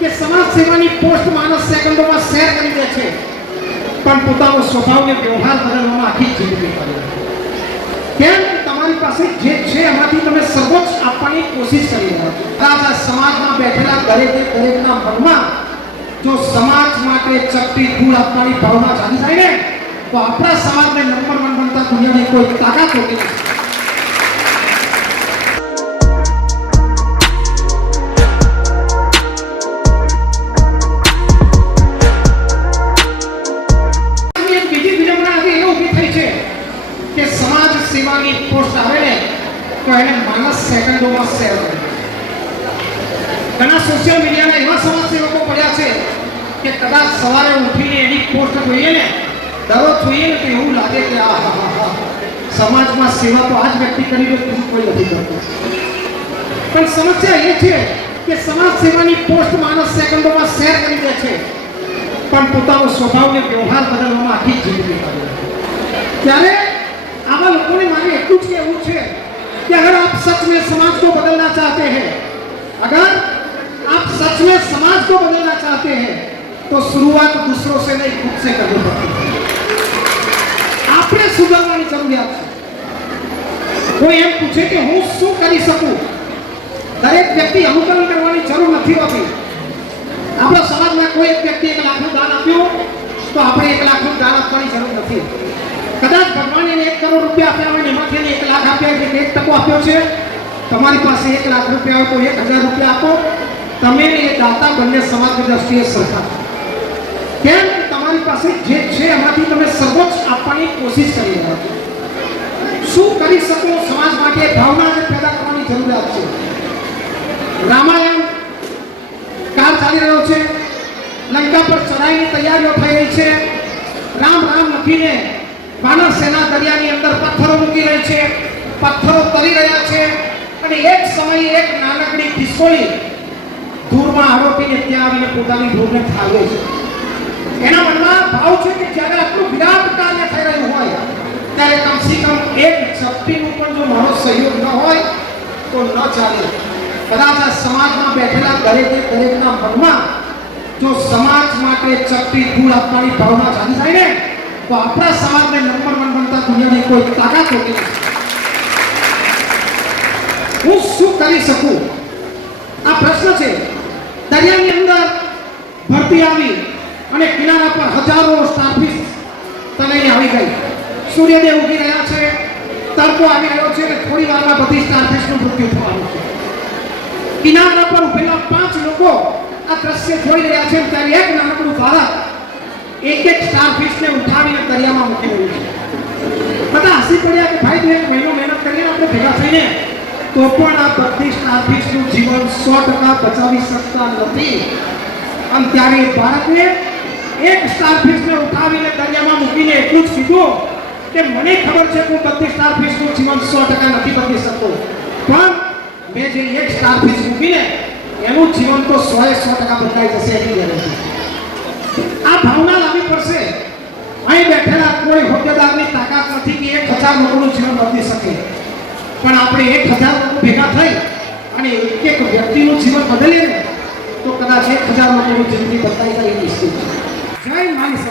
કે સમાજ સેવાની પોસ્ટ માણસ સેકન્ડોમાં શેર કરી દે છે, પણ પોતાનો સ્વભાવને વ્યવહાર બદલવામાં આખી જિંદગી કરે. કેમ? તમારી પાસે જે છે એમાંથી તમે સર્વોચ્ચ આપવાની કોશિશ કરી રહ્યા છો. આ સમાજમાં બેઠેલા દરેકના મનમાં જો સમાજ માટે ચપટી ધૂળ આપવાની ભાવના જાગી જાય ને, તો આપણા સમાજને નંબર 1 બનતા દુનિયાની કોઈ તાકાત હોતી નથી. કે સમાજ સેવાની પોસ્ટ આવે ને તો એને માણસ સેકન્ડોમાં શેર કરે. ઘણા સોશિયલ મીડિયાના એવા સમાજ સેવકો પડ્યા છે કે કદાચ સવારે ઉઠીને એની પોસ્ટ જોઈએ ને, દરરોજ જોઈએ ને તો એવું લાગે કે આ સમાજમાં સેવા તો આ જ વ્યક્તિ કરી દે, બીજું કોઈ નથી કરતું. પણ સમસ્યા એ છે કે સમાજ સેવાની પોસ્ટ માણસ સેકન્ડોમાં શેર કરી દે છે, પણ પોતાનો સ્વભાવને વ્યવહાર બદલવામાં આખી જિંદગી કરે. ત્યારે आवा लोगों ने माने એટલું જ કહેવું છે कि अगर आप सच में समाज को बदलना चाहते हैं, अगर आप सच में समाज को बदलना चाहते हैं, तो शुरुआत दूसरों से नहीं खुद से करनी पड़ती है. आपने सुधारવાની જરૂરિયાત છે. કોઈ એમ પૂછે કે હું શું કરી શકું, દરેક વ્યક્તિ અનુકરણ કરવાની જરૂર નથી હોતી. આપણા સમાજમાં કોઈ એક વ્યક્તિ 1 લાખનું દાન આપ્યું તો આપણે 1 લાખનું દાન આપવાની જરૂર નથી. કદાચ ભગવાને 1 કરોડ રૂપિયા આપ્યા હોય, એમાંથી 1 લાખ આપ્યા એટલે 1% આપ્યો છે. તમારી પાસે 1 લાખ રૂપિયા હોય તો 1000 રૂપિયા આપો. તમે ને એ દાતા બંને સમાજની દ્રષ્ટિએ સરખા. કેમ? તમારી પાસે જે છે એમાંથી તમે સર્વોચ્ચ આપવાની કોશિશ કરી રહ્યા છો. શું કરી શકો સમાજ માટે ભાવના જે પેદા કરવાની જરૂરિયાત છે. રામાયણ કાળ ચાલી રહ્યો છે, લંકા પર ચઢાઈની તૈયારીઓ થઈ રહી છે. રામ રામ લખીને વાનર સેના દરિયાની અંદર પથ્થરો મૂકી રહી છે, પથ્થરો તરી રહ્યા છે, અને એક સમયે એક નાનકડી ખિસકોલી ધૂળમાં આરોપીને ત્યાં આવીને પોતાની ધૂળને ઠાલવે છે. એના મનમાં ભાવ છે કે જ્યારે આટલું વિરાટ કાર્ય થઈ રહ્યું હોય ત્યારે કમસે કમ એક શક્તિનું પણ જો મારો સહયોગ ન હોય તો ન ચાલે. કદાચ આ સમાજમાં બેઠેલા દરેકના મનમાં જો સમાજ માટે ચપટી ધૂળ આપવાની ભાવના જાગી જાય ને, તો આપણા સમાજને નંબર 1 બનતા દુનિયાની કોઈ તાકાત હોતી નથી. હું શું કરી શકું? આ પ્રશ્ન છે. દરિયાની અંદર ભરતી આવી અને કિનારા પર હજારો સ્ટારફિશ તણાઈને આવી ગઈ. સૂર્યદેવ ઉગી રહ્યા છે, તડકો આવી રહ્યો છે અને થોડી વારમાં બધી સ્ટારફિશનું મૃત્યુ થવાનું છે. કિનારા પર ઉભેલા 5 લોકો આ દ્રશ્ય જોઈ રહ્યા છે, ત્યારે એક નાનકડું બાળક એક સ્ટારફિશને ઉઠાવીને દરિયામાં મૂકી રહ્યું છે. બધા હસી પડ્યા કે ભાઈ તું 1 મહિનો મહેનત કરીને આપણે ભેગા થઈને તો પણ આ બધી સ્ટારફિશનું જીવન 100% બચાવી શકતા નથી. અને ત્યારે બાળકને એક સ્ટારફિશને ઉઠાવીને દરિયામાં મૂકીને એટલું જ કીધું કે મને ખબર છે કે હું બધી સ્ટારફિશનું જીવન 100% નથી બદલી શકતો, પણ મેં જે એક સ્ટારફિશ મૂકીને એનું જીવન તો 100% બદલાઈ જશે એટલી ગેરંટી. આ ભાવના લાવવી પડશે. અહીં બેઠેલા કોઈ હોદ્દેદારની તાકાત નથી કે 1000 લોકોનું જીવન બદલી શકે, પણ આપણે 1000 લોકો ભેગા થઈ અને એક વ્યક્તિનું જીવન બદલીએ ને તો કદાચ 1000 લોકોની જિંદગી બદલાઈ જાય. જય માની